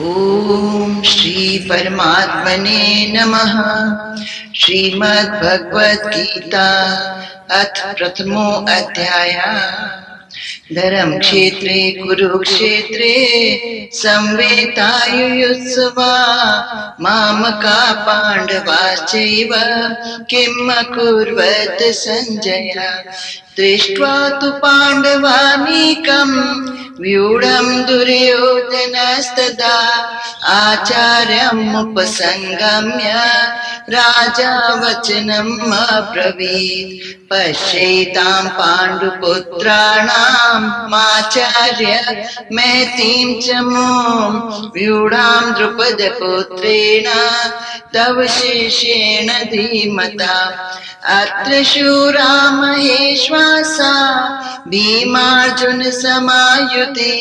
ओम श्री परमात्मने नमः। श्रीमद्भगवद गीता अथ प्रथमो अध्याय। धर्म क्षेत्रे कुरुक्षेत्रे संवेतायुयुत्सवा मामका पांडवाश्चैव किम अकुर्वत संजय। दृष्ट्वा तु पांडवानीकं व्यूढं दुर्योधनस्तदा आचार्यम् उपसंगम्य राजा वचनम् अब्रवीत्। पश्येतां पाण्डुपुत्राणाम् आचार्य मैतीं च मूं व्यूढां द्रुपदपुत्रेण तव शिष्येण धीमता। अत्र शूरा महेश्वासा भीमार्जुन समायुते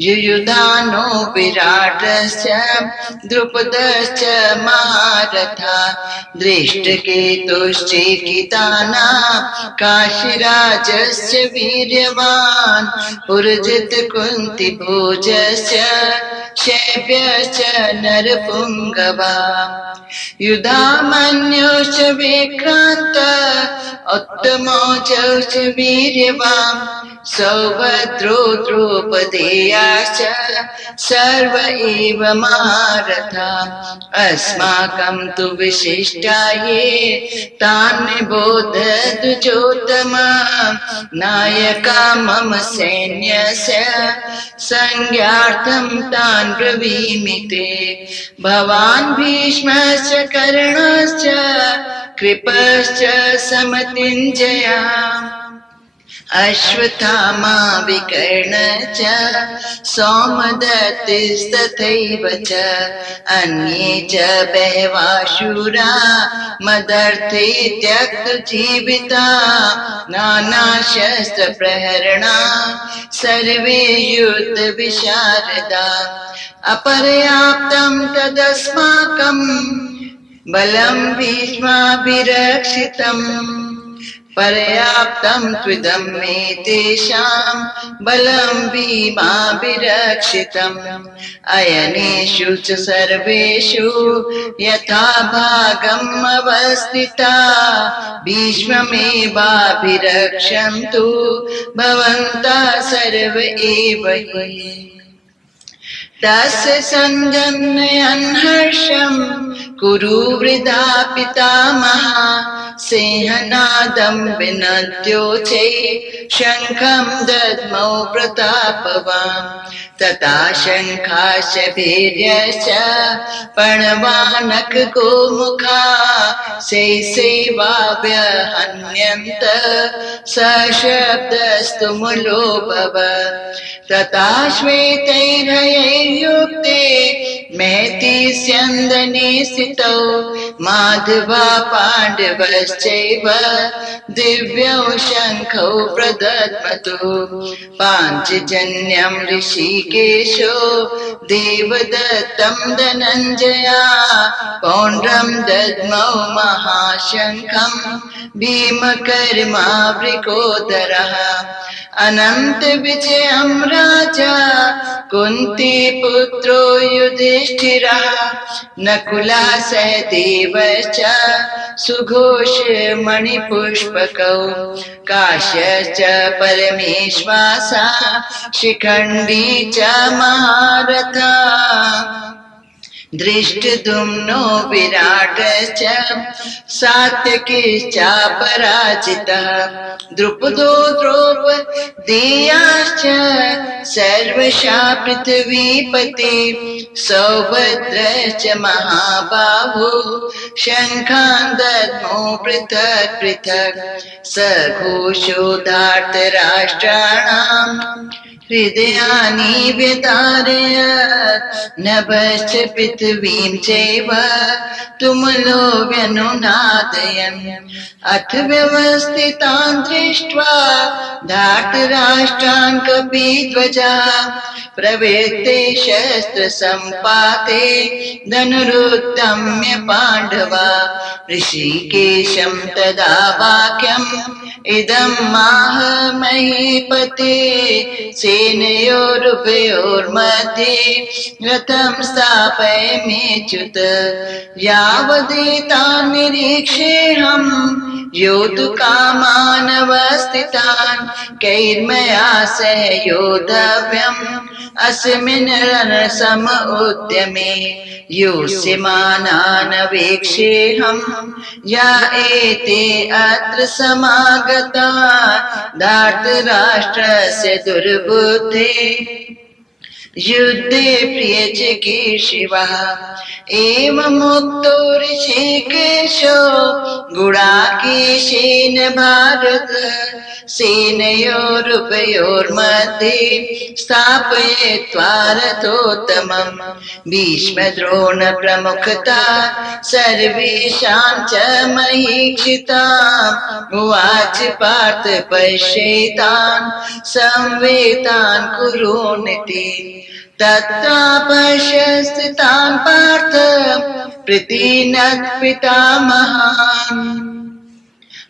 युयुधानो विराटस्य द्रुपदश्च महारथा। दृष्टकेतुश्चेकितानां काशीराजस्य वीर्यवान् पुरजित कुन्तिभोजस्य शैब्यश्च नरपुङ्गवा। युधामन्योश्च विक्रान्त उत्तमौजश्च वीर्यवान् सौभद्रो द्रौपदेयाश्च सर्व एव महारथा। अस्माकं तु विशिष्टा ये तान् निबोध द्विजोत्तम। नायका मम सैन्यस्य संज्ञार्थं तान् ब्रवीमि ते। भवान् भीष्मश्च कर्णश्च कृपश्च समतिञ्जया अश्वत्थामा विकर्ण च सौमदत्तिस्तथैव च अन्ये च बहवः शूरा मदर्थे त्यक्तजीविता। नानाशस्त्रप्रहरणा सर्वे युद्धविशारदा। अपर्याप्तं तदस्माकं बलं भीष्माभिरक्षितम्। पर्याप्तं त्विदं मे तेषां बलं भीमाभिरक्षितम्। अयनेषु च सर्वेषु यथा भागम् अवस्थिता भीष्ममेवाभिरक्षन्तु भवन्तः सर्व एव हि। तस्य सञ्जनयन् हर्षम् कुरु वृथा पितामहा। सिंहनादं विनद्योचे शङ्खं दद्मौ प्रतापवान्। तथा शङ्खाश्च भैर्यश्च प्रणवानकगोमुखा शैशैवाभ्यहन्यन्त सशब्दस्तु मुलोऽभवत्। तथा श्वेतैर्हयैर्युक्ते महति स्यन्दने स्थितौ माधवा पाण्डवश्चैव दिव्यौ शङ्खौ प्रदद्मतु। पाञ्चजन्यं ऋषिकेशो देवदत्तं धनञ्जया पौण्ड्रं दद्मौ महाशङ्खं भीमकर्मावृकोदरः। अनंत विजयं राजा कुन्तीपुत्रो युधिष्ठिरः। नकुला सहदेवश्च सुघोषमणिपुष्पकौ काश्यश्च परमेश्वासा शिखण्डी च महारथा। दृष्टद्युम्नो विराटश्च सात्यकिश्चापराजितः। द्रुपदो द्रौपदेयाश्च सर्वशः पृथिवीपते। सौभद्रश्च महाबाहु शङ्खान् दद्मौ पृथक् पृथक्। सघोषो धार्तराष्ट्राणाम् हृदयानि व्यधारयत्। नभश्च पृथिवीं चैव तुमुलो व्यनुनादयन्। अथ व्यवस्थितान् दृष्ट्वा धार्तराष्ट्रान् कपिध्वजा प्रवृत्ते शस्त्रसम्पाते धनुरुद्यम्य पाण्डवा। ऋषिकेशं तदा वाक्यम् इदं माह महीपते सेनयोरुभयोर्मध्ये रथं स्थापयाम्यच्युत यावदेतान् निरीक्षेऽहं योद्धुकामानवस्थितान् कैर्मया सह योद्धव्यम् अस्मिन् रणसमुद्यमे योत्स्यमानानवेक्षेऽहं या एते अत्र समागता धार्तराष्ट्रस्य दुर्बुद्धे युद्धे प्रियचिकीर्षिवः एवमुक्तो ऋषिकेशो गुडाकेशेन भारत सेनयोरुभयोर्मध्ये स्थापयित्वा रथोत्तमम् भीष्मद्रोण प्रमुखता सर्वेषां च महीक्षिताम् उवाच पार्थ पश्येतान् संवेतान् कुरूनिति तत्रापश्यस्थितान् पार्थ प्रतीनत् पितामहान्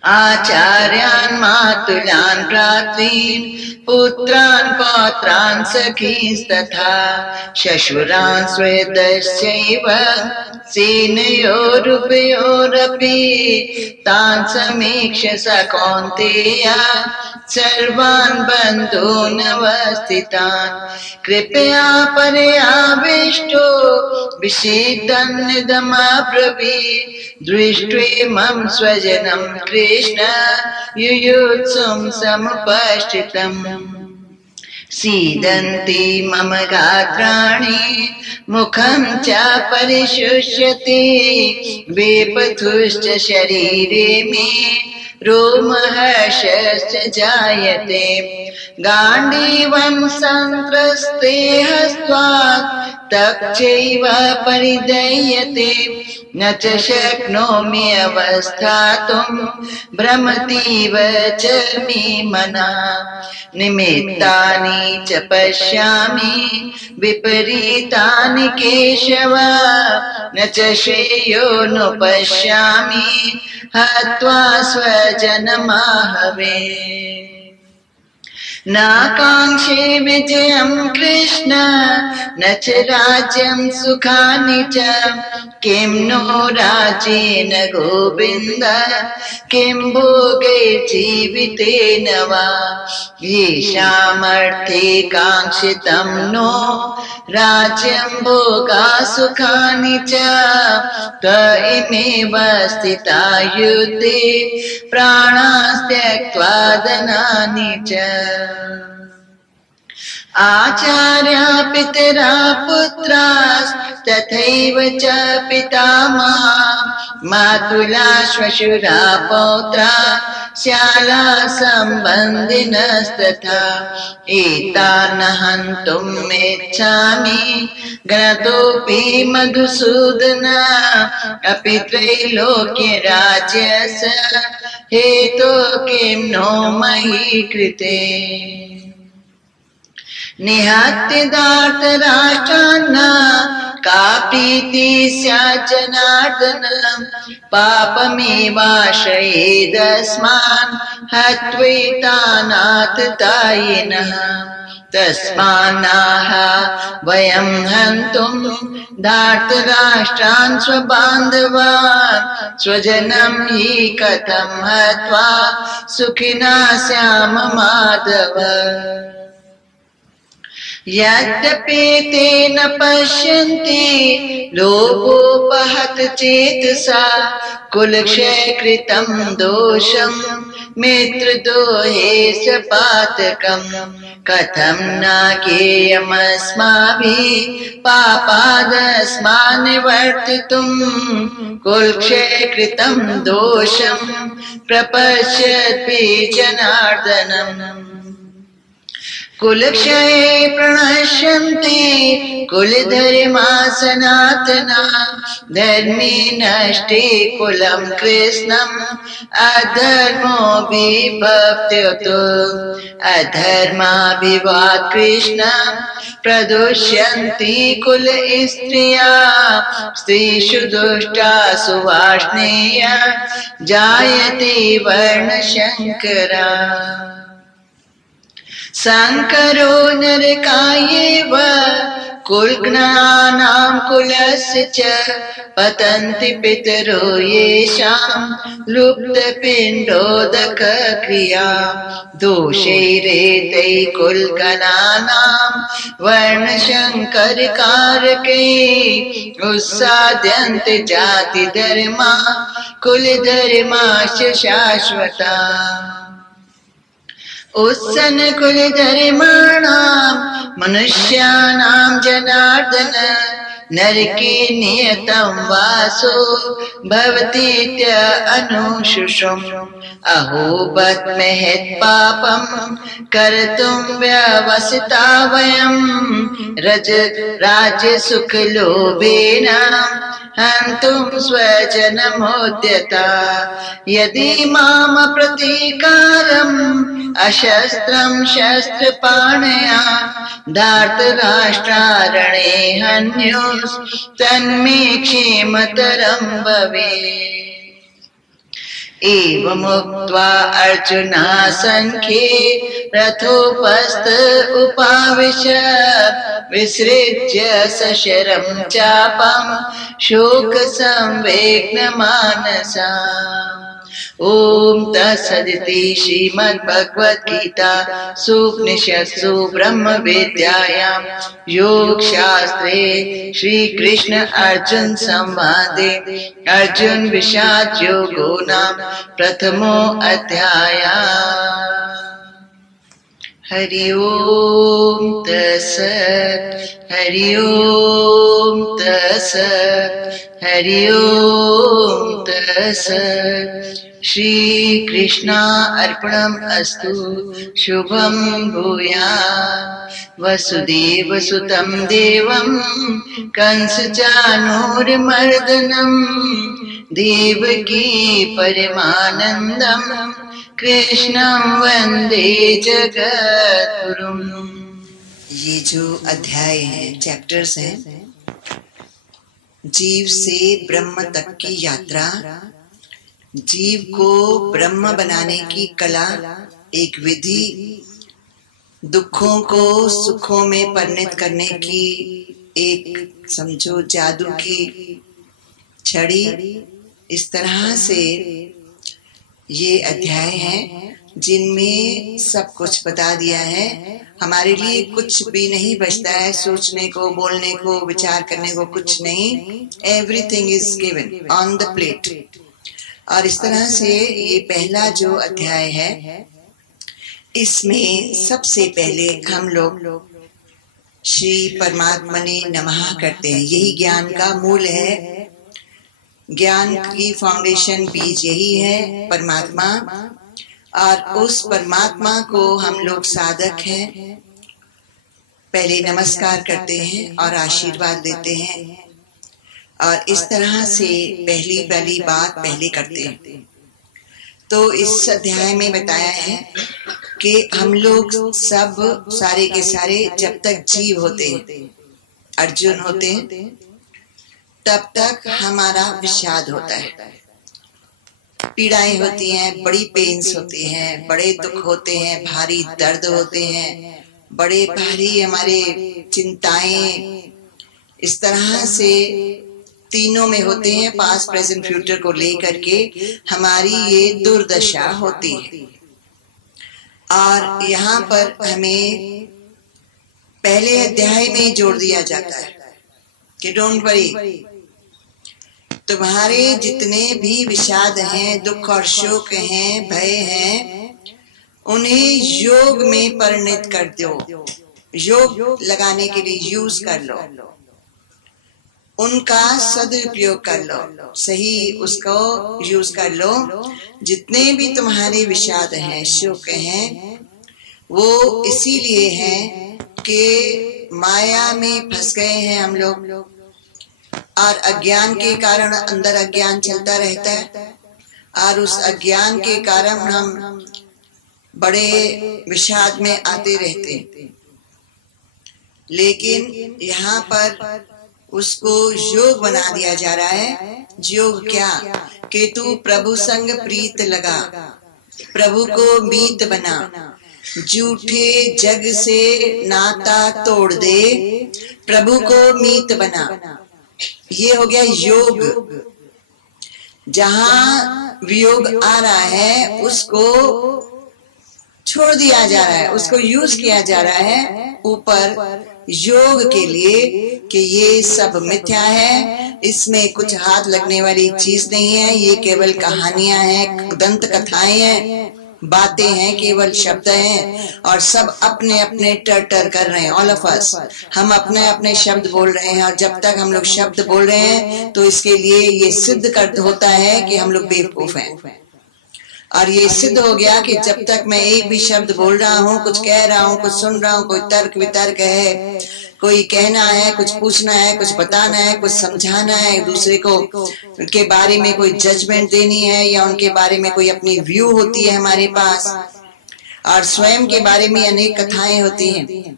आचार्यान् मातुलान् भ्रातॄन् पुत्रान् पौत्रान् सखींस्तथा श्वशुरान् स्वेदश्चैव सेनयोरुभयोरपि तान् समीक्ष्य स कौन्तेय सर्वान् बन्धून् अवस्थितान् कृपया पर्याविष्टो विषीदन्निदमब्रवीत् दृष्ट्वेमं स्वजनं कृष्ण युयुत्सुं समुपस्थितम् सीदन्ति मम गात्राणि मुखं च परिशुष्यति वेपथुश्च शरीरे मे रोमहर्षश्च जायते गाण्डीवं संत्रस्ते हस्त्वात् तक्चैव परिदह्यते न च शक्नोमि अवस्थातुं भ्रमतीव च मे मनः निमित्तानि च पश्यामि विपरीतानि केशव न च श्रेयो नु पश्यामि हत्वा स्वजनमाहवे नाकाङ्क्षे विजयं कृष्ण न च राज्यं सुखानि च किं नो राज्येन गोविन्द किं भोगैर्जीवितेन वा येषामर्थे काङ्क्षितं नो राज्यं भोगा सुखानि च त इमेव स्थिता युद्धे प्राणास्त्यक्त्वा धनानि च आचार्या पितरा पुत्रास्तथैव च पितामहा मातुला श्वशुरा पौत्रा श्याला सम्बन्धिनस्तथा एतान् हन्तुम् इच्छामि घ्नतोऽपि मधुसूदन अपि त्रैलोक्यराज्यस्य हेतोः किं नो मही कृते निहत्य धार्तराष्ट्रान् का प्रीति स्यात् जनार्दन पापमेवाश्रयेदस्मान् हत्वैतानाततायिनः तस्मान्नाह वयं हन्तुं धार्तराष्ट्रान् स्वबान्धवान् स्वजनं हि कथं हत्वा सुखिनः स्याम माधव यद्यपि ते न पश्यन्ति लोभोपहत चेतसा कुलक्षयकृतं दोषं मित्रद्रोहे पातकम् कथं न ज्ञेयमस्माभिः पापादस्मान् निवर्तितुं कुलक्षयकृतं दोषं प्रपश्यद्भि जनार्दनम् कुलक्षये प्रणश्यन्ति कुलधर्मा सनातना धर्मे नष्टे कुलं कृष्णम् अधर्मो विभक्त्युतो अधर्माभिवात् कृष्णम् प्रदुष्यन्ति कुल स्त्रिया स्त्रीषु दुष्टासु वार्ष्णेय जायते वर्णशङ्करा संकरो नरकायेव कुलघ्नानां कुलस्य च पतन्ति पितरो येषां लुप्तपिण्डोदकक्रिया दोषैरेतैः कुलघ्नानां वर्णशङ्करकारकैः उत्साद्यन्ते जातिधर्मा कुलधर्माश्च शाश्वता उत्सन कुल धर्माणां मनुष्याणां जनार्दन नरके नियतं वासो भवतीत्य अनुशुषुम् अहो बत महत् पापं कर्तुं व्यवसिता वयं राज्य सुख लोभेन हन्तुं स्वजनमुद्यता यदि माम प्रतीकारम् अशस्त्रं शस्त्रपाणया धार्तराष्ट्रारणे हन्योस्तन्मे क्षेमतरं भवेत् एवमुक्त्वा अर्जुनः संख्ये रथोपस्थ उपाविशत् विसृज्य सशरं चापं शोकसंवेग्नमानसा ओम तत्सदिति श्रीमद्भगवद्गीता उपनिषत्सु ब्रह्म विद्यायां योग शास्त्रे श्री कृष्ण अर्जुन संवादे अर्जुन विषाद योगो नाम प्रथमो अध्यायः। हरि ओम तत्सत् हरि ओम तत्सत् हरि ओम तत्सत्। श्री कृष्णा अर्पणम् अस्तु। शुभं भूयात्। वसुदेव सुतं देवं कंसचाणूरमर्दनं देवकी परमानंदं कृष्णं वंदे जगद्गुरुम्। ये जो अध्याय हैं, चैप्टर्स हैं, जीव से ब्रह्म तक की यात्रा, जीव को ब्रह्म बनाने की कला, एक विधि, दुखों को सुखों में परिणत करने की एक समझो जादू की छड़ी, इस तरह से ये अध्याय हैं जिनमें सब कुछ बता दिया है। हमारे लिए कुछ भी नहीं बचता है, सोचने को, बोलने को, विचार करने को कुछ नहीं। Everything is given on the plate. और इस तरह से ये पहला जो अध्याय है, इसमें सबसे पहले हम लोग श्री परमात्मा ने नमः करते हैं। यही ज्ञान का मूल है, ज्ञान की फाउंडेशन, बीज यही है परमात्मा। और उस परमात्मा को हम लोग साधक हैं, पहले नमस्कार करते हैं और आशीर्वाद देते हैं। और इस तरह से पहली बात पहले करते हैं। तो इस अध्याय में बताया है कि हम लोग सब सारे के सारे जब तक जीव होते हैं, अर्जुन होते हैं, तब तक हमारा विषाद होता है, पीड़ाएं होती हैं, बड़ी पेन्स होती हैं, बड़े दुख होते हैं, भारी दर्द होते हैं, बड़े भारी हमारे चिंताएं, इस तरह से तीनों में होते हैं। पास्ट प्रेजेंट फ्यूचर को लेकर के हमारी ये दुर्दशा होती है। और यहाँ पर हमें पहले अध्याय में जोड़ दिया जाता है कि डोंट वरी, तुम्हारे जितने भी विषाद हैं, दुख और शोक हैं, भय हैं, उन्हें योग में परिणत कर दो। योग लगाने के लिए यूज कर लो, उनका सदुपयोग कर लो, सही उसको यूज कर लो। जितने भी तुम्हारे विषाद हैं, शोक हैं, वो इसीलिए है कि माया में फंस गए हैं हम लोग, और अज्ञान के कारण अंदर अज्ञान चलता रहता है, और उस अज्ञान के कारण हम बड़े विषाद में आते रहते हैं। लेकिन यहाँ पर उसको योग बना दिया जा रहा है। योग क्या? कि तू प्रभु संग प्रीत लगा, प्रभु को मीत बना, झूठे जग से नाता तोड़ दे, प्रभु को मीत बना। ये हो गया योग। जहाँ वियोग आ रहा है उसको छोड़ दिया जा रहा है, उसको यूज किया जा रहा है ऊपर योग के लिए कि ये सब मिथ्या है, इसमें कुछ हाथ लगने वाली चीज नहीं है, ये केवल कहानियां हैं, दंत कथाएं हैं, बातें हैं, केवल शब्द हैं, और सब अपने अपने टर कर रहे हैं। ऑल ऑफ अस, हम अपने अपने शब्द बोल रहे हैं, और जब तक हम लोग शब्द बोल रहे हैं तो इसके लिए ये सिद्ध कर होता है कि हम लोग बेवकूफ हैं। और ये सिद्ध हो गया कि जब तक मैं एक भी शब्द बोल रहा हूँ, कुछ कह रहा हूँ, कुछ सुन रहा हूँ, कोई तर्क वितर्क है, कोई कहना है, कुछ पूछना है, कुछ बताना है, कुछ समझाना है, दूसरे को के बारे में कोई जजमेंट देनी है, या उनके बारे में कोई अपनी व्यू होती है हमारे पास, और स्वयं के बारे में अनेक कथाएं होती हैं।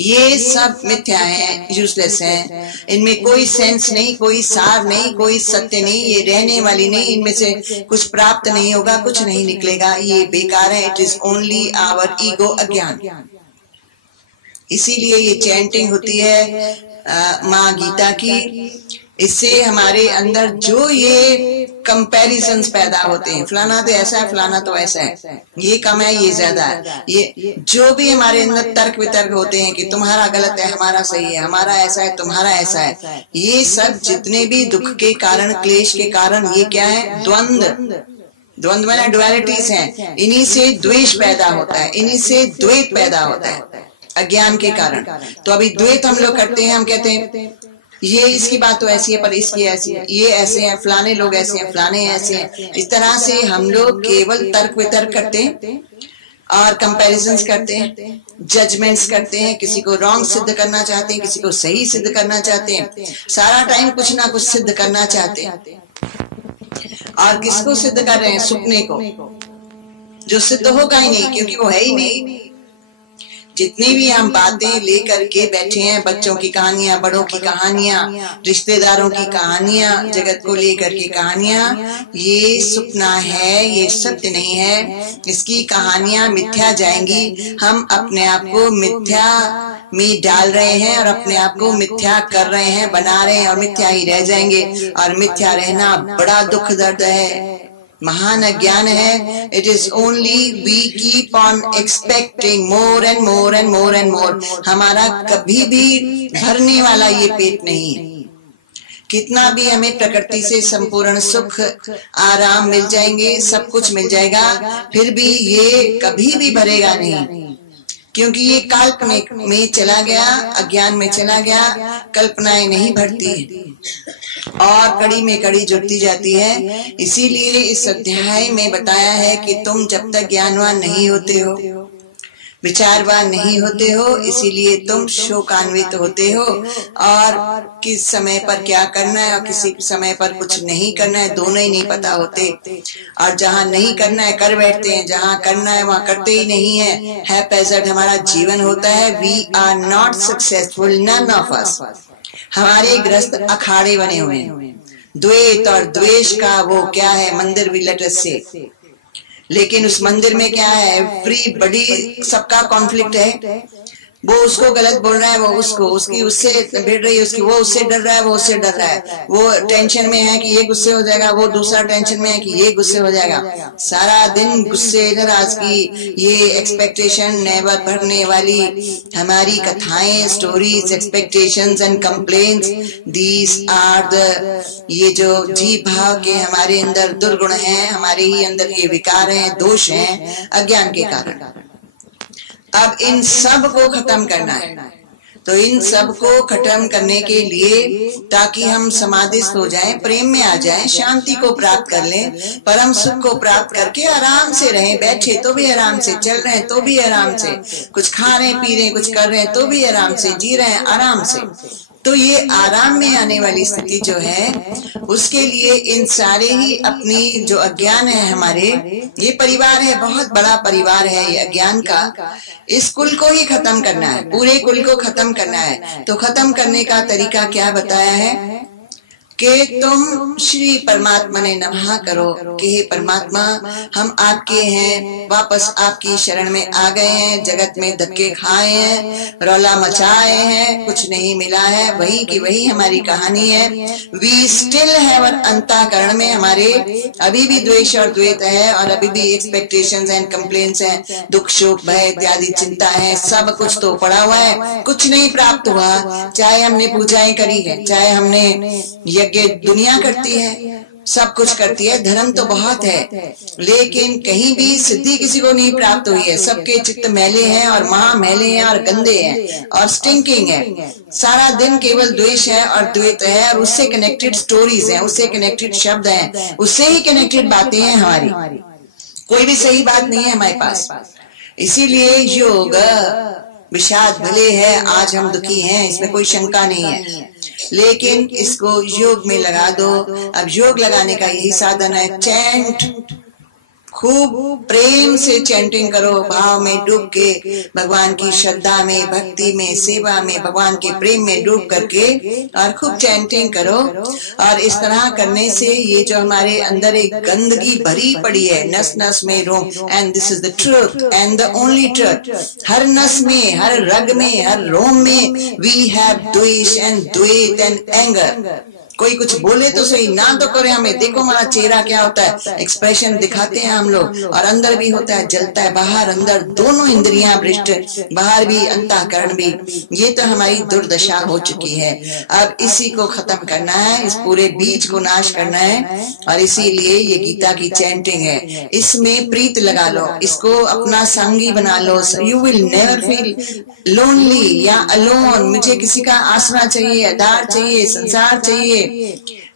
ये सब मिथ्या है, यूजलेस है, इनमें कोई सेंस नहीं, कोई सार नहीं, कोई सत्य नहीं, ये रहने वाली नहीं, इनमें से कुछ प्राप्त नहीं होगा, कुछ नहीं निकलेगा, ये बेकार है। It is only our ego, अज्ञान। इसीलिए ये चैंटिंग होती है माँ गीता की। इससे हमारे अंदर जो ये कंपैरिजन्स पैदा होते हैं, फलाना तो ऐसा है, फलाना तो ऐसा है, ये कम है, ये ज्यादा है, ये जो भी हमारे अंदर तर्क वितर्क होते हैं कि तुम्हारा गलत है, हमारा सही है, हमारा ऐसा है, तुम्हारा ऐसा है, ये सब जितने भी दुख के कारण, क्लेश के कारण, ये क्या है? द्वंद्व में डुअलिटीज हैं। इन्हीं से द्वेष पैदा होता है, इन्हीं से द्वैत पैदा होता है अज्ञान के कारण। तो अभी द्वैत हम लोग करते हैं, हम कहते हैं ये इसकी बात तो ऐसी है पर इसकी ऐसी है, ये ऐसे हैं, फलाने लोग ऐसे हैं, फलाने ऐसे हैं। इस तरह से हम लोग केवल तर्क वितर्क करते हैं और कंपैरिजन्स करते हैं, जजमेंट्स करते हैं, किसी को रॉन्ग सिद्ध करना चाहते हैं, किसी को सही सिद्ध करना चाहते हैं, सारा टाइम कुछ ना कुछ सिद्ध करना चाहते हैं। और किसको सिद्ध कर रहे हैं? सुपने को, जो सिद्ध होगा ही नहीं, क्योंकि वो है ही नहीं। जितनी भी हम बातें लेकर के बैठे हैं, बच्चों की कहानियां, बड़ों की कहानियां, रिश्तेदारों की कहानियां, जगत को लेकर के कहानियां, ये सपना है, ये सत्य नहीं है। इसकी कहानियां मिथ्या जाएंगी। हम अपने आप को मिथ्या में डाल रहे हैं और अपने आप को मिथ्या कर रहे हैं, बना रहे हैं, और मिथ्या ही रह जाएंगे। और मिथ्या रहना बड़ा दुख दर्द है, महान अज्ञान है। It is only we keep on expecting more and more and more and more. हमारा कभी भी भरने वाला ये पेट नहीं। कितना भी हमें प्रकृति से संपूर्ण सुख आराम मिल जाएंगे, सब कुछ मिल जाएगा, फिर भी ये कभी भी भरेगा नहीं, क्योंकि ये काल्पनिक में चला गया, अज्ञान में चला गया। कल्पनाएं नहीं भरती और कड़ी में कड़ी जुड़ती जाती है। इसीलिए इस अध्याय में बताया है कि तुम जब तक ज्ञानवान नहीं होते हो, विचारवान नहीं होते हो, इसीलिए तुम शोकान्वित होते हो। और किस समय पर क्या करना है और किसी समय पर कुछ नहीं करना है, दोनों ही नहीं पता होते। और जहाँ नहीं करना है कर बैठते हैं, जहाँ करना है वहाँ करते ही नहीं है। हैपेजर्ड हमारा जीवन होता है। We are not successful, none of us. हमारे ग्रस्त अखाड़े बने हुए हैं, द्वैत और द्वेष का वो क्या है, मंदिर विलटस से। लेकिन उस मंदिर में क्या है, एवरी बड़ी, सबका कॉन्फ्लिक्ट है। वो उसको गलत बोल रहा है, वो उसको, उसकी उससे भिड़ रही है, उसकी वो उससे डर रहा है, वो उससे डर रहा है। वो टेंशन में है कि ये गुस्से हो जाएगा, वो दूसरा टेंशन में है कि ये गुस्से हो जाएगा। सारा दिन गुस्से, नाराजगी, ये एक्सपेक्टेशन नेवर भरने वाली हमारी कथाएं, stories, expectations and complaints, these are the, ये जो जीव भाव के हमारे अंदर दुर्गुण हैं, हमारे ही अंदर ये विकार हैं, दोष हैं अज्ञान के कारण। अब इन सब को खत्म करना है। तो इन सब को खत्म करने के लिए, ताकि हम समाधिस्थ हो जाएं, प्रेम में आ जाएं, शांति को प्राप्त कर लें, परम सुख को प्राप्त करके आराम से रहें, बैठे तो भी आराम से, चल रहे हैं तो भी आराम से, कुछ खा रहे हैं पी रहे हैं कुछ कर रहे हैं तो भी आराम से, जी रहे हैं आराम से। तो ये आराम में आने वाली स्थिति जो है, उसके लिए इन सारे ही अपनी जो अज्ञान है हमारे, ये परिवार है, बहुत बड़ा परिवार है ये अज्ञान का, इस कुल को ही खत्म करना है, पूरे कुल को खत्म करना है। तो खत्म करने का तरीका क्या बताया है कि तुम श्री परमात्मा ने नमः करो कि हे परमात्मा, हम आपके हैं, वापस आपकी शरण में आ गए हैं, जगत में धक्के खाए हैं, रौला मचाए हैं, कुछ नहीं मिला है, वही की वही हमारी कहानी है। वी स्टिल हैव अंतःकरण में हमारे अभी भी द्वेष और द्वैत है, और अभी भी एक्सपेक्टेशंस एंड कंप्लेंट्स हैं, दुख शोक भय इत्यादि चिंता है, सब कुछ तो पड़ा हुआ है, कुछ नहीं प्राप्त हुआ। चाहे हमने पूजाएं करी है, चाहे हमने यज्ञ, दुनिया करती है, सब कुछ करती है, धर्म तो बहुत है, लेकिन कहीं भी सिद्धि किसी को नहीं प्राप्त हुई है। सबके चित्त मैले हैं और महा मैले हैं और गंदे हैं और स्टिंकिंग है, सारा दिन केवल द्वेष है और द्वैत है, और उससे कनेक्टेड स्टोरीज हैं, उससे कनेक्टेड शब्द हैं, उससे ही कनेक्टेड बातें हैं हमारी, कोई भी सही बात नहीं है हमारे पास। इसीलिए योग विषाद भले है, आज हम दुखी हैं, इसमें कोई शंका नहीं है, लेकिन इसको योग में लगा दो। अब योग लगाने का यही साधन है, चैंट, खूब प्रेम से चैंटिंग करो, भाव में डूब के, भगवान की श्रद्धा में, भक्ति में, सेवा में, भगवान के प्रेम में डूब करके, और खूब चैंटिंग करो। और इस तरह करने से ये जो हमारे अंदर एक गंदगी भरी पड़ी है नस नस में, रोम, and this is the truth and the only truth, हर नस में, हर रग में, हर रोम में वी हैव द्वेष एंड द्वेष एंड एंगर। कोई कुछ बोले तो सही, ना तो करे हमें, देखो हमारा चेहरा क्या होता है, एक्सप्रेशन दिखाते हैं हम लोग, और अंदर भी होता है, जलता है, बाहर अंदर दोनों इंद्रियां भ्रष्ट, बाहर भी अंतःकरण भी, ये तो हमारी दुर्दशा हो चुकी है। अब इसी को खत्म करना है, इस पूरे बीज को नाश करना है, और इसीलिए ये गीता की चैंटिंग है। इसमें प्रीत लगा लो, इसको अपना संगी बना लो, you will never feel lonely या अलोन। मुझे किसी का आसरा चाहिए, आधार चाहिए, संसार चाहिए,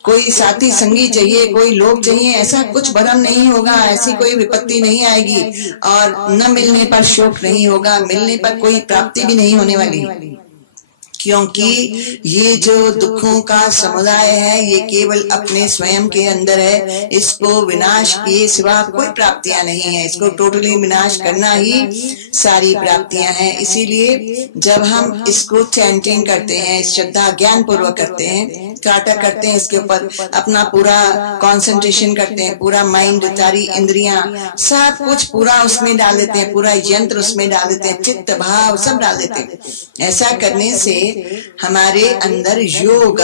कोई साथी संगी चाहिए, कोई लोग चाहिए, ऐसा कुछ भ्रम नहीं होगा, ऐसी कोई विपत्ति नहीं आएगी, और न मिलने पर शोक नहीं होगा, मिलने पर कोई प्राप्ति भी नहीं होने वाली, क्योंकि ये जो दुखों का समुदाय है ये केवल अपने स्वयं के अंदर है, इसको विनाश किए सिवा कोई प्राप्तियां नहीं है, इसको टोटली विनाश करना ही सारी प्राप्तियां हैं। इसीलिए जब हम इसको चैंटिंग करते हैं, श्रद्धा ज्ञान पूर्वक करते हैं, चार्टर करते हैं, इसके ऊपर अपना पूरा कंसंट्रेशन करते हैं, पूरा माइंड, सारी इंद्रियां, सब कुछ पूरा उसमें डाल देते हैं, पूरा यंत्र उसमें डाल देते हैं, चित्त भाव सब डाल देते हैं। ऐसा करने से हमारे अंदर योग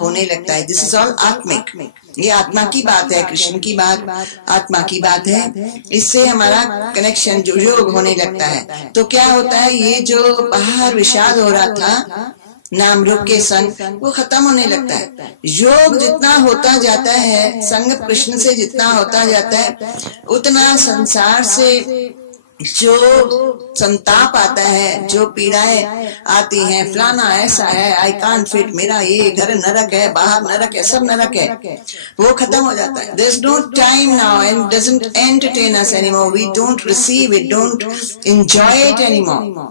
होने लगता है। दिस इज ऑल आत्मिक, ये आत्मा की बात है, कृष्ण की बात, आत्मा की बात है। इससे हमारा कनेक्शन जो योग होने लगता है, तो क्या होता है, ये जो बाहर विषाद हो रहा था नाम रूप के संग, वो खत्म होने लगता है। योग जितना होता जाता है, संग कृष्ण से जितना होता जाता है, उतना संसार से जो संताप आता है, जो पीड़ाएं आती हैं, फलाना ऐसा है, आई कांट फिट, मेरा ये घर नरक है, बाहर नरक है, सब नरक है, वो खत्म हो जाता है। There's no time now and doesn't entertain us anymore. We don't receive it, don't enjoy it anymore.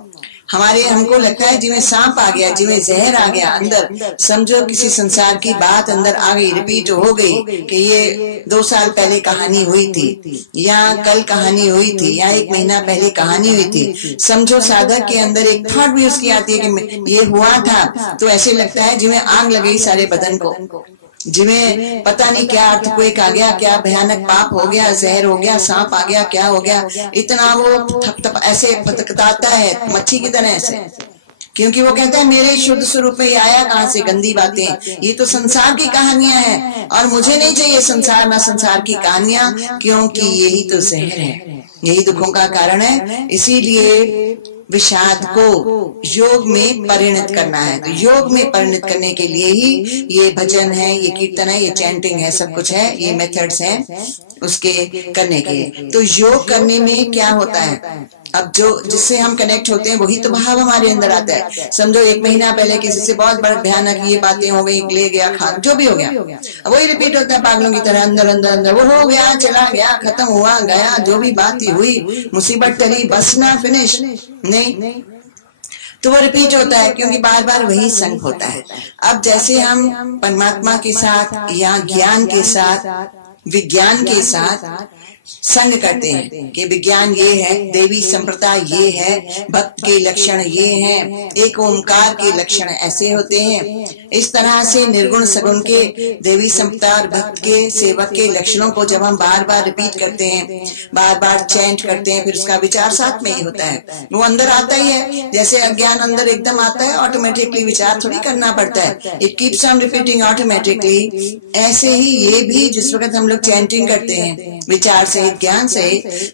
हमको लगता है जिਵੇਂ सांप आ गया, जिਵੇਂ जहर आ गया अंदर, समझो किसी संसार की बात अंदर आ गई, रिपीट हो गई कि ये 2 साल पहले कहानी हुई थी, या कल कहानी हुई थी, या 1 महीना पहले कहानी हुई थी। समझो साधक के अंदर एक थॉट भी उसकी आती है कि ये हुआ था, तो ऐसे लगता है जिਵੇਂ आग लग गई सारे बदन को, जिਵੇਂ पता नहीं क्या अर्थक्वेक आ गया, क्या भयानक पाप हो गया, जहर हो गया, सांप आ गया, क्या हो गया, इतना वो थप थप ऐसे फटकताता है मच्छी की तरह ऐसे, क्योंकि वो कहता है मेरे शुद्ध स्वरूप में ये आया कहाँ से, गंदी बातें, ये तो संसार की कहानियां हैं, और मुझे नहीं चाहिए संसार, ना संसार की कहानियां, क्योंकि यही तो जहर है, यही दुखों का कारण है। इसीलिए विषाद को योग में परिणत करना है। तो योग में परिणत करने के लिए ही ये भजन है, ये कीर्तन है, ये चैंटिंग है, सब कुछ है, ये मेथड्स हैं। उसके करने के। तो योग करने में क्या होता है, अब जो जिससे हम कनेक्ट होते हैं वही तो भाव हमारे अंदर आता है। समझो 1 महीना पहले किसी से बहुत बड़ा भयानक ये बातें हो गई, ले गया खा, जो भी हो गया, वही रिपीट होता है पागलों की तरह, अंदर अंदर अंदर वो हो गया, चला गया, खत्म हुआ गया, जो भी बात हुई, मुसीबत टली, बस ना, फिनिश नहीं, तो वो रिपीट होता है क्योंकि बार बार वही संग होता है। अब जैसे हम परमात्मा के साथ या ज्ञान के साथ, विज्ञान के साथ संग करते हैं कि विज्ञान ये है, देवी संप्रदाय ये है, भक्त के लक्षण ये हैं, एक ओमकार के लक्षण ऐसे होते हैं। इस तरह से निर्गुण सगुण के, देवी संप्रदाय, भक्त के, सेवक के लक्षणों को जब हम बार बार रिपीट करते हैं, बार बार चैंट करते हैं, फिर उसका विचार साथ में ही होता है, वो अंदर आता ही है। जैसे अज्ञान अंदर एकदम आता है, ऑटोमेटिकली विचार थोड़ी करना पड़ता है, it keeps on repeating automatically. ऐसे ही ये भी जिस वक्त हम लोग चैंटिंग करते हैं विचार से, ज्ञान से,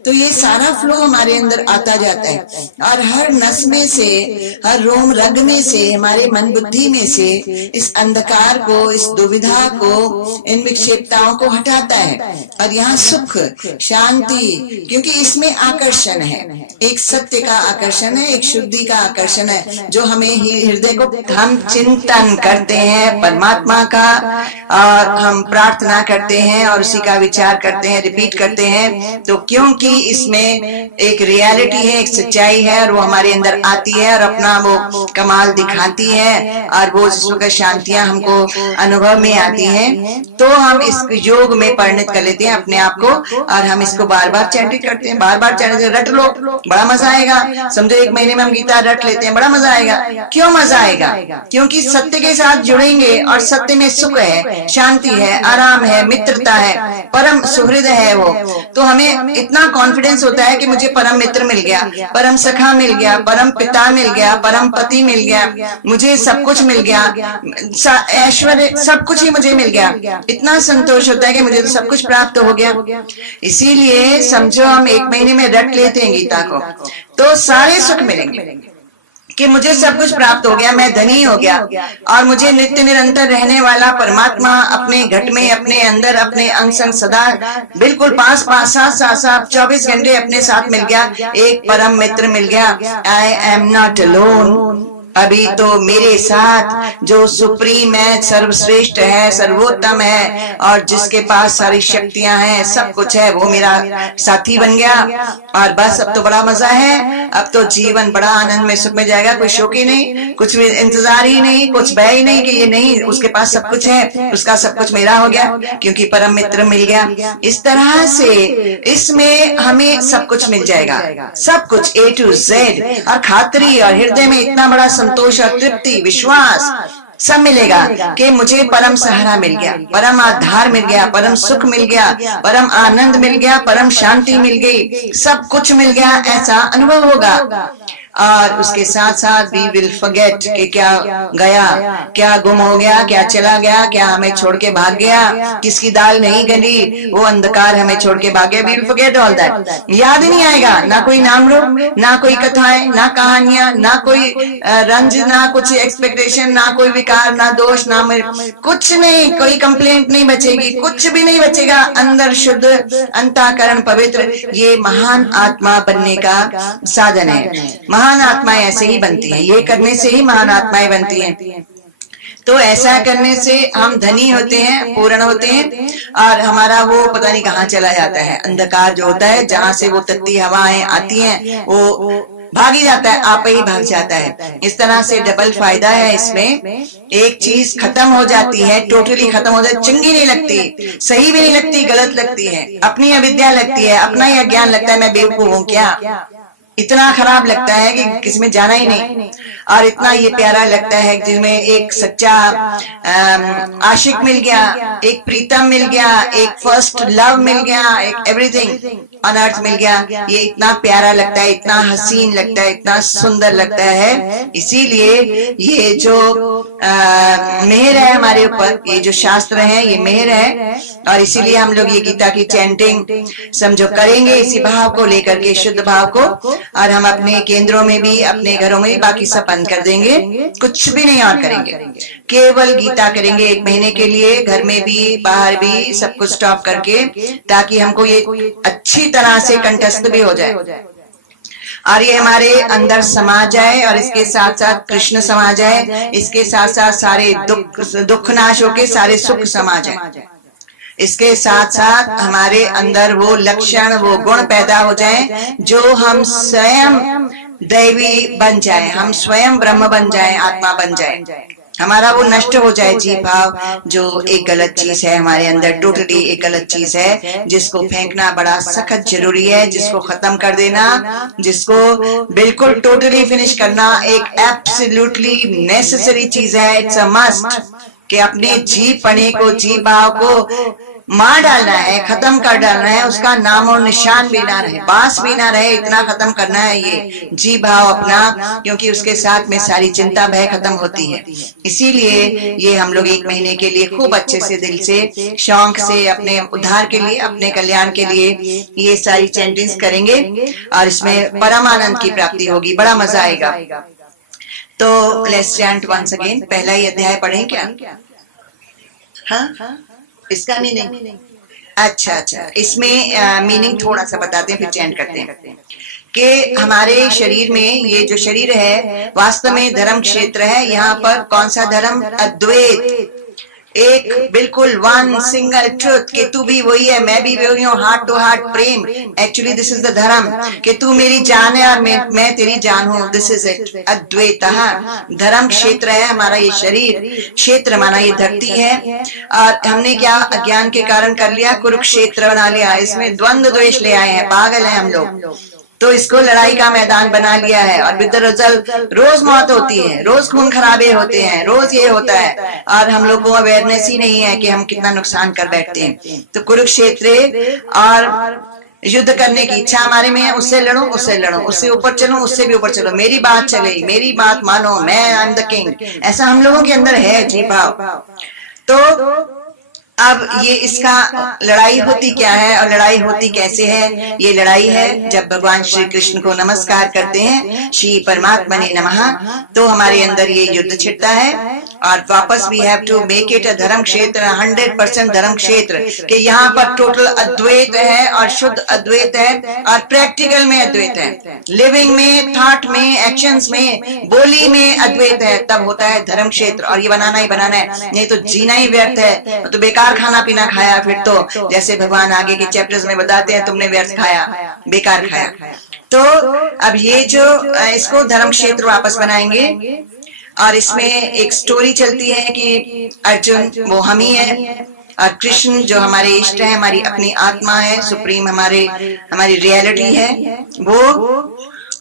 तो ये सारा फ्लो हमारे अंदर आता जाता है और हर नस में से, हर रोम रग में से, हमारे मन बुद्धि में से इस अंधकार को, इस दुविधा को, इन विक्षेपताओं को हटाता है। और यहाँ सुख, शांति, क्योंकि इसमें आकर्षण है, एक सत्य का आकर्षण है, एक शुद्धि का आकर्षण है, जो हमें हृदय को, हम चिंतन करते हैं परमात्मा का और हम प्रार्थना करते हैं और उसी का विचार करते हैं, रिपीट करते हैं, तो क्योंकि इसमें एक रियलिटी है, एक सच्चाई है और वो हमारे अंदर आती है और अपना वो कमाल दिखाती है और वो जिस शांतियां हमको अनुभव में आती हैं, तो हम इस योग में परिणत कर लेते हैं अपने आप को और हम इसको बार बार चैंटिंग करते हैं, बार बार चैंटिंग, रट लो, बड़ा मजा आएगा। समझो 1 महीने में हम गीता रट लेते हैं, बड़ा मजा आएगा। क्यों मजा आएगा? क्योंकि सत्य के साथ जुड़ेंगे और सत्य में सुख है, शांति है, आराम है, मित्रता है, परम सुहृद है वो, तो हमें इतना कॉन्फिडेंस होता है कि मुझे परम मित्र मिल गया, परम सखा मिल गया, परम पिता मिल गया, परम पति मिल गया, मुझे सब कुछ मिल गया, ऐश्वर्य, सब कुछ ही मुझे मिल गया। इतना संतोष होता है कि मुझे तो सब कुछ प्राप्त हो गया। इसीलिए समझो हम 1 महीने में रट लेते हैं गीता को, तो सारे सुख मिलेंगे कि मुझे सब कुछ प्राप्त हो गया, मैं धनी हो गया और मुझे नित्य निरंतर रहने वाला परमात्मा अपने घट में, अपने अंदर, अपने अंग संग सदा बिल्कुल पास पास, साथ 24 घंटे अपने साथ मिल गया, एक परम मित्र मिल गया। आई एम नॉट अलोन, अभी तो मेरे साथ जो सुप्रीम है, सर्वश्रेष्ठ है, सर्वोत्तम है और जिसके पास सारी शक्तियां हैं, सब कुछ है, वो मेरा साथी बन गया और बस अब तो बड़ा मजा है, अब तो जीवन बड़ा आनंद में, सुख में जाएगा, कोई शोक ही नहीं, कुछ भी इंतजार ही नहीं, कुछ भय ही नहीं कि ये नहीं, उसके पास सब कुछ है, उसका सब कुछ मेरा हो गया क्योंकि परम मित्र मिल गया। इस तरह से इसमें हमें सब कुछ मिल जाएगा, सब कुछ A to Z, और खातरी और हृदय में इतना बड़ा संतोष और तृप्ति, विश्वास सब मिलेगा कि मुझे परम सहारा मिल गया, परम आधार मिल गया, परम सुख मिल गया, परम आनंद मिल गया, परम शांति मिल गई, सब कुछ मिल गया, ऐसा अनुभव होगा। और उसके साथ साथ वी विल फॉरगेट कि क्या गया, क्या गुम हो गया, क्या चला गया, क्या हमें छोड़ के भाग गया, किसकी दाल नहीं गली, वो अंधकार हमें छोड़ के भाग गया, we will forget all that. याद ही नहीं आएगा, ना कोई नाम रूप, ना कोई कथाएं, ना कहानियां, ना कोई रंज, ना कुछ एक्सपेक्टेशन, ना कोई विकार, ना दोष, ना कुछ नहीं, कोई कंप्लेंट नहीं बचेगी, कुछ भी नहीं बचेगा, अंदर शुद्ध, अंतःकरण पवित्र। ये महान आत्मा बनने का साधन है। महान आत्माएं ऐसे ही बनती हैं, ये करने से ही महान आत्माएं बनती हैं। तो ऐसा करने से हम धनी होते हैं, पूर्ण होते हैं और हमारा वो पता नहीं कहाँ चला जाता है, अंधकार जो होता है, जहाँ से वो तत्ती हवाएं आती हैं, वो भाग ही जाता है, आप ही भाग जाता है। इस तरह से डबल फायदा है इसमें। एक चीज खत्म हो जाती है, टोटली खत्म हो जाती, चंगी नहीं लगती, सही भी नहीं लगती, गलत लगती है, अपनी अविद्या लगती है, अपना ही अज्ञान लगता है, मैं बेवकूफ हूँ क्या, इतना खराब लगता है कि किसी में जाना ही नहीं। और इतना ये प्यारा लगता है जिसमें एक सच्चा आशिक मिल गया, एक प्रीतम मिल गया, एक फर्स्ट लव मिल गया, एक एवरीथिंग ऑन अर्थ मिल गया। ये इतना प्यारा लगता है, इतना हसीन लगता है, इतना सुंदर लगता है। इसीलिए ये जो मेहर है हमारे ऊपर, ये जो शास्त्र है ये मेहर है, और इसीलिए हम लोग ये गीता की चैंटिंग समझो करेंगे इसी भाव को लेकर के, शुद्ध भाव को, और हम अपने केंद्रों में भी, अपने घरों में भी बाकी सब बंद कर देंगे, कुछ भी नहीं और करेंगे, केवल गीता करेंगे 1 महीने के लिए, घर में भी बाहर भी सब कुछ स्टॉप करके, ताकि हमको ये अच्छी तरह से कंठस्थ भी हो जाए और ये हमारे अंदर समा जाए, और इसके साथ साथ कृष्ण समा जाए, इसके साथ साथ सारे दुख नाश होके सारे सुख समा जाए, इसके साथ साथ हमारे अंदर वो लक्षण, वो गुण पैदा हो जाए जो हम स्वयं दैवी बन जाए, हम स्वयं ब्रह्म बन जाए, आत्मा बन जाए, हमारा वो नष्ट हो जाए जीव भाव, जो एक गलत चीज है हमारे अंदर, टोटली एक गलत चीज है, जिसको फेंकना बड़ा सख्त जरूरी है, जिसको खत्म कर देना, जिसको बिल्कुल टोटली फिनिश करना एक एब्सोल्युटली नेसेसरी चीज है। इट्स अ मस्ट कि अपने जीव पने को, जीव भाव को मार डालना है, खत्म कर डालना है, उसका नाम और निशान भी ना रहे, बास भी ना रहे, इतना खत्म करना है ये जी भाव अपना, क्योंकि उसके साथ में सारी चिंता भय खत्म होती है। इसीलिए ये हम लोग 1 महीने के लिए खूब अच्छे से, दिल से, शौक से, अपने उद्धार के लिए, अपने कल्याण के लिए ये सारी चैंटिंग्स करेंगे और इसमें परम आनंद की प्राप्ति होगी, बड़ा मजा आएगा। तो लेट्स चैंट वंस अगेन। पहला ही अध्याय पढ़ें क्या? हाँ, इसका मीनिंग अच्छा, इसमें मीनिंग थोड़ा सा बताते हैं, फिर चैंट करते हैं कि हमारे शरीर में, ये जो शरीर है वास्तव में धर्म क्षेत्र है। यहाँ पर कौन सा धर्म? अद्वैत, एक बिल्कुल वन सिंगल ट्रुथ कि तू भी वही है, मैं भी वही हूँ, हार्ट टू हार्ट प्रेम। Actually this is the dharma कि तू मेरी जान है और मैं तेरी जान हूँ। दिस इज इट, अद्वैत। धर्म क्षेत्र है हमारा ये शरीर, क्षेत्र माना ये धरती है, और हमने क्या अज्ञान के कारण कर लिया, कुरुक्षेत्र बना लिया, इसमें द्वंद्व द्वेष ले आए हैं, पागल है हम लोग, तो इसको लड़ाई का मैदान बना लिया है। और विद द रिजल्ट रोज मौत होती है, रोज खून खराबे होते हैं, रोज ये होता है, और हम लोगों को अवेयरनेस ही नहीं है कि हम कितना नुकसान कर बैठते हैं। तो कुरुक्षेत्र और युद्ध करने की इच्छा हमारे में है, उससे लड़ो, उससे लड़ो, उससे ऊपर चलो, उससे भी ऊपर चलो, मेरी बात चले, मेरी बात मानो, मैं आई एम द किंग, ऐसा हम लोगों के अंदर है जी भाव। तो अब ये इसका लड़ाई होती क्या है और लड़ाई होती कैसे है? ये लड़ाई है जब भगवान श्री कृष्ण को नमस्कार करते हैं, श्री परमात्मा ने नमः, तो हमारे अंदर ये युद्ध छिड़ता है, और वापस we have to make it a dharma kshetra, 100% धर्म क्षेत्र, कि यहाँ पर टोटल अद्वैत है और शुद्ध अद्वैत है, और प्रैक्टिकल में अद्वैत है, लिविंग में, थॉट में, एक्शंस में, बोली में अद्वैत है, तब होता है धर्म क्षेत्र। और ये बनाना ही बनाना है, नहीं तो जीना ही व्यर्थ है, तो बेकार खाना पीना खाया, फिर तो जैसे भगवान आगे के चैप्टर्स में बताते हैं, तुमने व्यर्थ खाया, बेकार खाया। तो अब ये जो इसको धर्म क्षेत्र वापस बनाएंगे, और इसमें एक स्टोरी चलती है कि अर्जुन वो हम ही है, और कृष्ण जो हमारे इष्ट है, हमारी अपनी आत्मा है, सुप्रीम हमारी रियलिटी है, वो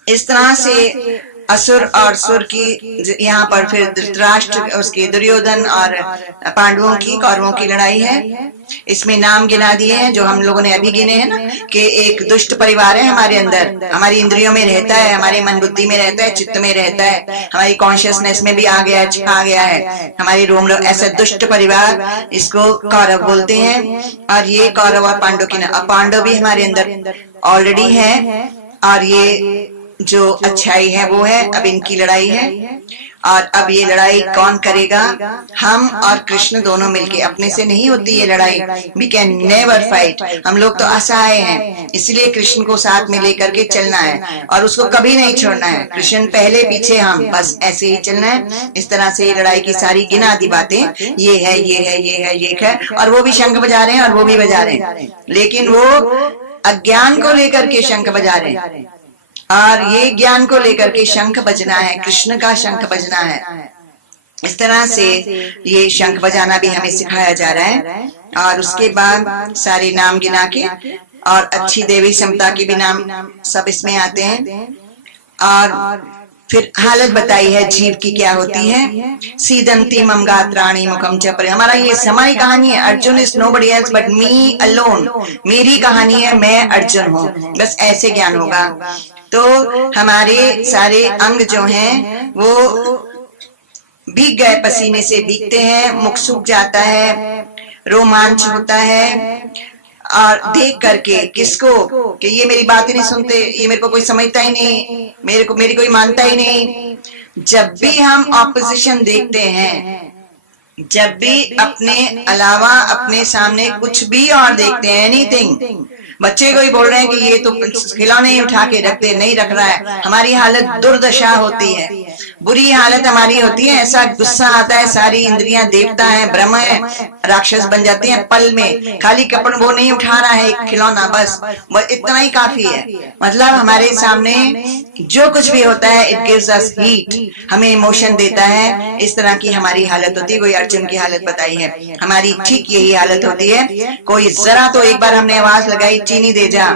इस तरह से असुर और सुर की, यहाँ पर फिर धृतराष्ट्र, उसकी दुर्योधन और पांडवों की, कौरवों की लड़ाई है। इसमें नाम गिना दिए हैं जो हम लोगों ने अभी गिने हैं ना, कि एक दुष्ट परिवार है हमारे अंदर, हमारी इंद्रियों में रहता है, हमारी मन बुद्धि में रहता है, चित्त में रहता है, हमारी कॉन्शियसनेस में भी आ गया है, छिपा गया है हमारी रोम। ऐसा दुष्ट परिवार, इसको कौरव बोलते हैं। और ये कौरव और पांडव की, पांडव भी हमारे अंदर ऑलरेडी है, और ये जो अच्छाई है वो है। अब इनकी लड़ाई है, और अब ये लड़ाई कौन करेगा? हम और कृष्ण दोनों मिलके। अपने से नहीं होती ये लड़ाई, वी कैन नेवर फाइट, हम लोग तो असहाय हैं, इसलिए कृष्ण को साथ में लेकर के चलना है, और उसको कभी नहीं छोड़ना है। कृष्ण पहले, पीछे हम, बस ऐसे ही चलना है। इस तरह से ये लड़ाई की सारी गिना दी बातें, ये है, ये है, ये है, ये है, और वो भी शंख बजा रहे हैं और वो भी बजा रहे हैं, लेकिन वो अज्ञान को लेकर के शंख बजा रहे हैं, और ये ज्ञान को लेकर के शंख बजना है, कृष्ण का शंख बजना है। इस तरह से ये शंख बजाना भी हमें सिखाया जा रहा है। और उसके बाद सारे नाम गिना के, और अच्छी देवी समता के भी नाम सब इसमें आते हैं, और फिर हालत बताई है जीव की क्या होती है। सीदंती मम गात्राणि मुखम च परि, हमारा ये हमारी कहानी है। Arjun is nobody else but me alone, मेरी कहानी है, मैं अर्जुन हूँ, बस ऐसे ज्ञान होगा। तो हमारे सारे अंग जो हैं वो भीग गए, पसीने से भीगते हैं, मुख सूख जाता है, रोमांच होता है, और देख करके किसको कि ये मेरी बात ही नहीं सुनते, ये मेरे को कोई समझता ही नहीं, मेरी कोई मानता ही नहीं। जब भी हम ऑपोजिशन देखते हैं, जब भी अपने अलावा अपने सामने कुछ भी और देखते हैं, एनीथिंग, बच्चे को ही बोल रहे हैं कि ये तो खिलौने उठा के रख दे, नहीं रख रहा है, हमारी हालत दुर्दशा होती है, बुरी हालत हमारी होती है। ऐसा गुस्सा आता है, सारी इंद्रियां देवता है, ब्रह्म है, राक्षस बन जाती हैं पल में। खाली कपड़ वो नहीं उठा रहा है, एक खिलौना, बस इतना ही काफी है। मतलब हमारे सामने जो कुछ भी होता है, इट गिव्स अस हीट, हमें इमोशन देता है। इस तरह की हमारी हालत होती है। कोई अर्जुन की हालत बताई है, हमारी ठीक यही हालत होती है। कोई जरा तो एक बार हमने आवाज लगाई, चीनी दे जा,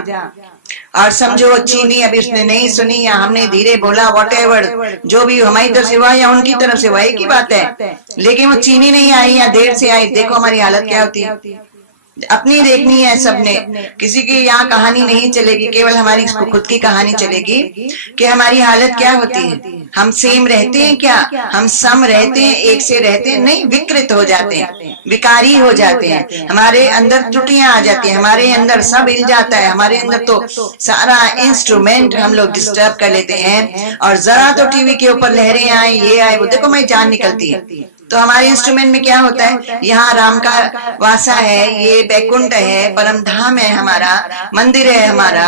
और समझो चीनी अभी उसने नहीं सुनी या हमने धीरे बोला, व्हाटएवर, जो भी हमारी तरफ से हुआ या उनकी तरफ से हुआ, एक ही बात है। लेकिन वो चीनी नहीं आई या देर से आई, देखो हमारी हालत क्या होती है। अपनी देखनी है सबने, किसी की यहाँ कहानी नहीं चलेगी, केवल हमारी खुद की कहानी चलेगी कि हमारी हालत क्या होती है। हम सेम रहते हैं क्या, हम सम रहते हैं, एक से रहते हैं? नहीं, विकृत हो जाते हैं, विकारी हो जाते हैं, हमारे अंदर त्रुटियां आ जाती हैं, हमारे अंदर सब हिल जाता है, हमारे अंदर तो सारा इंस्ट्रूमेंट हम लोग डिस्टर्ब कर लेते हैं। और जरा तो टीवी के ऊपर लहरें आए, ये आए, वो देखो मैं जान निकलती है। तो हमारे इंस्ट्रूमेंट में क्या होता है, यहाँ राम का वासा है, ये बैकुंठ है, परम धाम है, हमारा मंदिर है, हमारा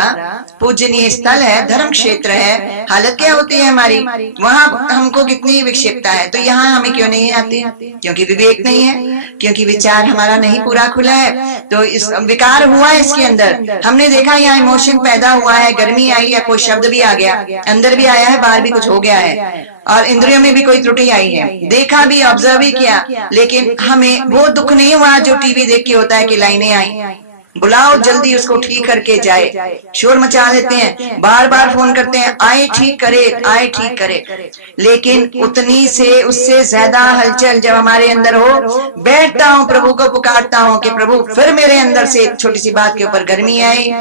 पूजनीय स्थल है, धर्म क्षेत्र है। हालत क्या होती है हमारी, वहाँ हमको कितनी विक्षिप्तता है। तो यहाँ हमें क्यों नहीं आती? क्योंकि विवेक नहीं है, क्योंकि विचार हमारा नहीं पूरा खुला है। तो इस विकार हुआ है इसके अंदर। हमने देखा यहाँ इमोशन पैदा हुआ है, गर्मी आई या कोई शब्द भी आ गया, अंदर भी आया है, बाहर भी कुछ हो गया है, और इंद्रियों में भी कोई त्रुटि आई है, देखा भी, ऑब्जर्व भी किया, लेकिन हमें वो दुख नहीं हुआ जो टीवी देख के होता है कि लाइनें आई, बुलाओ जल्दी उसको ठीक करके जाए, शोर मचा लेते हैं, बार बार फोन करते हैं, आए ठीक करे, आए ठीक करे। लेकिन उतनी से उससे ज्यादा हलचल जब हमारे अंदर हो, बैठता हूँ प्रभु को पुकारता हूँ कि प्रभु, फिर मेरे अंदर से एक छोटी सी बात के ऊपर गर्मी आई,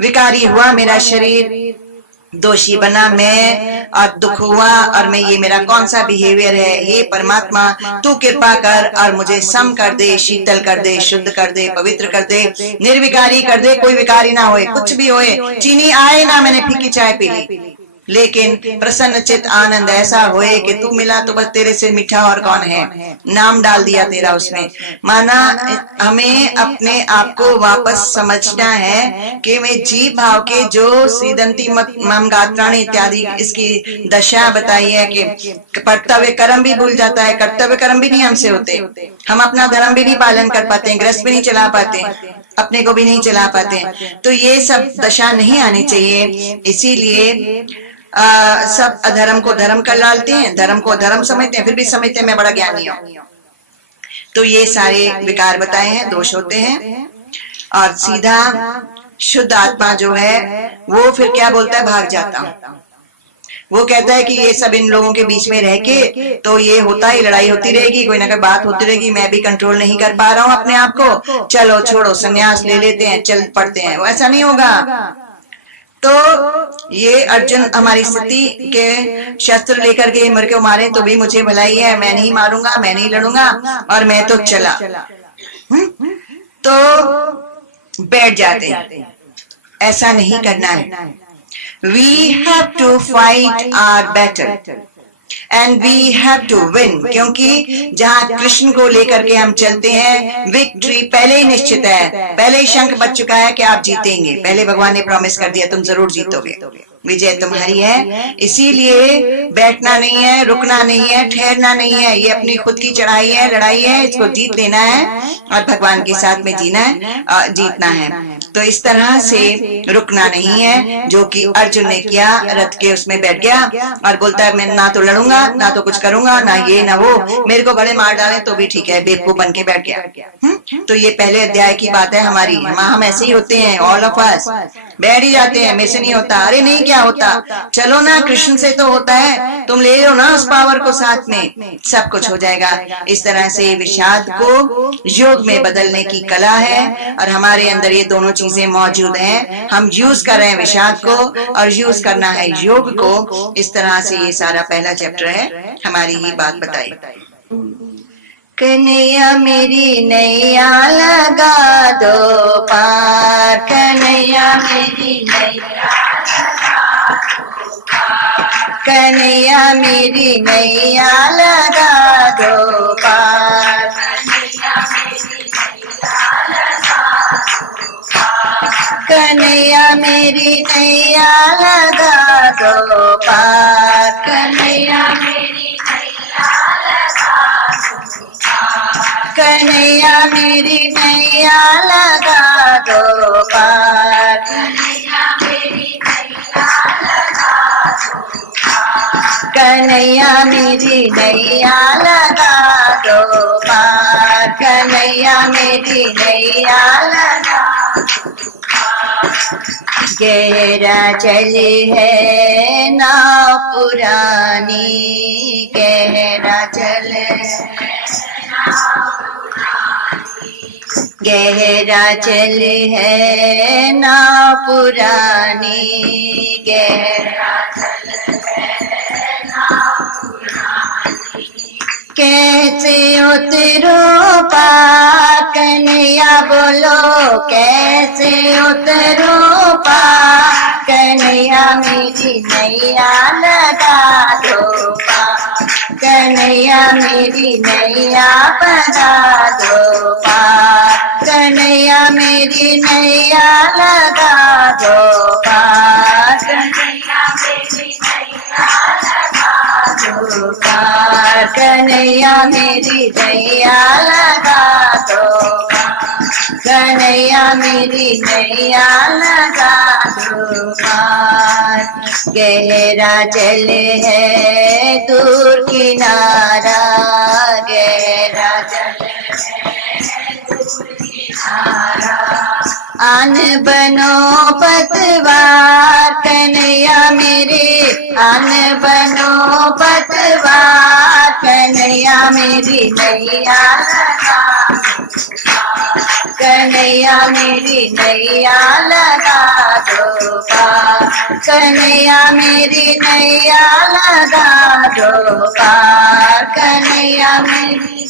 विकारी हुआ मेरा शरीर, दोषी बना मैं, और दुख हुआ, और मैं, ये मेरा कौन सा बिहेवियर है। हे परमात्मा, तू कृपा कर और मुझे सम कर दे, शीतल कर दे, शुद्ध कर दे, पवित्र कर दे, निर्विकारी कर दे, कोई विकारी ना होए, कुछ भी होए, चीनी आए ना, मैंने फीकी चाय पी ली, लेकिन प्रसन्न चित आनंद ऐसा होए कि तू मिला तो बस तेरे से मीठा और कौन है, नाम डाल दिया तेरा उसमें। माना हमें अपने आप को वापस समझना है कि मैं जीव भाव के जो सीदंती मम गात्राणी इत्यादि इसकी दशा बताई है कि कर्तव्य कर्म भी भूल जाता है, कर्तव्य कर्म भी नहीं हमसे होते, हम अपना धर्म भी नहीं पालन कर पाते, गृहस्थ भी नहीं चला पाते, अपने को भी नहीं चला पाते। तो ये सब दशा नहीं आनी चाहिए। इसीलिए सब अधर्म को धर्म कर डालते हैं, धर्म को धर्म समझते हैं, फिर भी समझते हैं मैं बड़ा ज्ञानी हूँ। तो ये सारे विकार बताए हैं, दोष होते हैं। और सीधा शुद्ध आत्मा जो है वो फिर क्या बोलता है, भाग जाता हूँ। वो कहता है कि ये सब इन लोगों के बीच में रह के तो ये होता ही, लड़ाई होती रहेगी, कोई ना कोई बात होती रहेगी, मैं भी कंट्रोल नहीं कर पा रहा हूँ अपने आप को, चलो छोड़ो संन्यास ले लेते हैं, चल पड़ते हैं। वैसा नहीं होगा। तो ये अर्जुन हमारी स्थिति के शस्त्र लेकर के मर के मारे तो भी मुझे भलाई है, मैं नहीं मारूंगा, मैं नहीं लड़ूंगा, और मैं तो चला। तो बैठ जाते हैं, ऐसा नहीं करना है। We have to fight our battle and we have to win, क्योंकि जहाँ कृष्ण को लेकर के हम चलते हैं, विक्ट्री पहले ही निश्चित है, पहले ही शंख बज चुका है कि आप जीतेंगे। पहले भगवान ने प्रॉमिस कर दिया तुम जरूर जीतोगे, विजय तुम्हारी है। इसीलिए बैठना नहीं है, रुकना नहीं है, ठहरना नहीं है, ये अपनी खुद की चढ़ाई है, लड़ाई है, इसको जीत लेना है और भगवान के साथ में जीना है, जीतना है। तो इस तरह से रुकना नहीं है, जो कि अर्जुन ने किया, रथ के उसमें बैठ गया और बोलता है मैं ना तो लड़ूंगा, ना तो कुछ करूंगा, ना ये ना वो, मेरे को गले मार डाले तो भी ठीक है, बेवकूफ बन के बैठ गया। तो ये पहले अध्याय की बात है हमारी। हम ऐसे ही होते हैं, ऑल ऑफ अस बैठ ही जाते हैं, मेरे से नहीं होता, अरे नहीं क्या होता, चलो ना कृष्ण से तो होता है, तुम ले लो ना उस पावर को साथ में, सब कुछ हो जाएगा। इस तरह से विषाद को योग में बदलने की कला है और हमारे अंदर ये दोनों चीजें मौजूद हैं। हम यूज कर रहे हैं विषाद को और यूज करना है योग को। इस तरह से ये सारा पहला चैप्टर है, हमारी ही बात बताई। कन्हैया मेरी नैया लगा दो पार, कन्हैया मेरी नैया लगा दो पार, कन्हैया मेरी नैया लगा दो पार, कन्हैया मेरी नैया लगा दो पार, कन्हैया मेरी कन्हैया मेरी नैया लगा दो पार, कन्हैया मेरी नैया लगा दो पार, कन्हैया मेरी नैया लगा दो पार। गहरा जल है नाव पुरानी, गहरा जल गहरा जल है नाव पुरानी, गहरा जल है नाव पुरानी, कैसे उतरो पार, कन्हैया बोलो कैसे उतरो पार, कन्हैया मेरी नैया लगा दो पार, कन्हैया मेरी नैया बना दो पार, कन्हैया मेरी नैया लगा दो पार, कन्हैया मेरी नैया लगा दो पार, कन्हैया मेरी नैया लगा दो पार, कन्हैया मेरी नैया लगा दो पार। गहरा जल है दूर किनारा, गहरा जल है दूर किनारा, आन बनो पतवार, कन्हैया मेरे आन बनो पतवार, कन्हैया मेरी नैया लगा, कन्हैया मेरी नैया लगा दो पार, कन्हैया मेरी नैया लगा दो पार, कन्हैया मेरी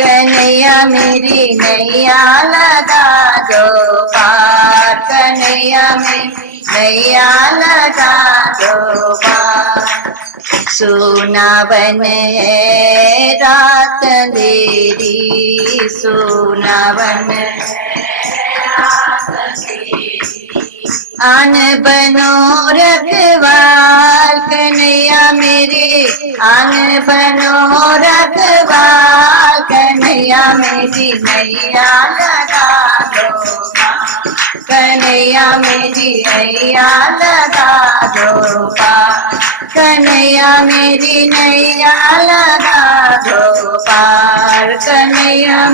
कन्हैया मेरी नैया लगा दो पार, कन्हैया मेरी नैया लगा दो पार। सोना बन है रात अंधेरी, सोना बन आन बनो रखवाल, कन्हैया मेरे आन बनो रखवाल, कन्हैया मेरी नैया लगा दो पार, कन्हैया मेरी नैया लगा दो पार, कन्हैया मेरी नैया लगा दो पार, कन्हैया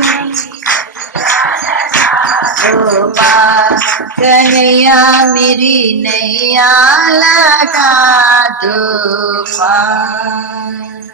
दो पार, कन्हैया मेरी नैया लगा दो पार।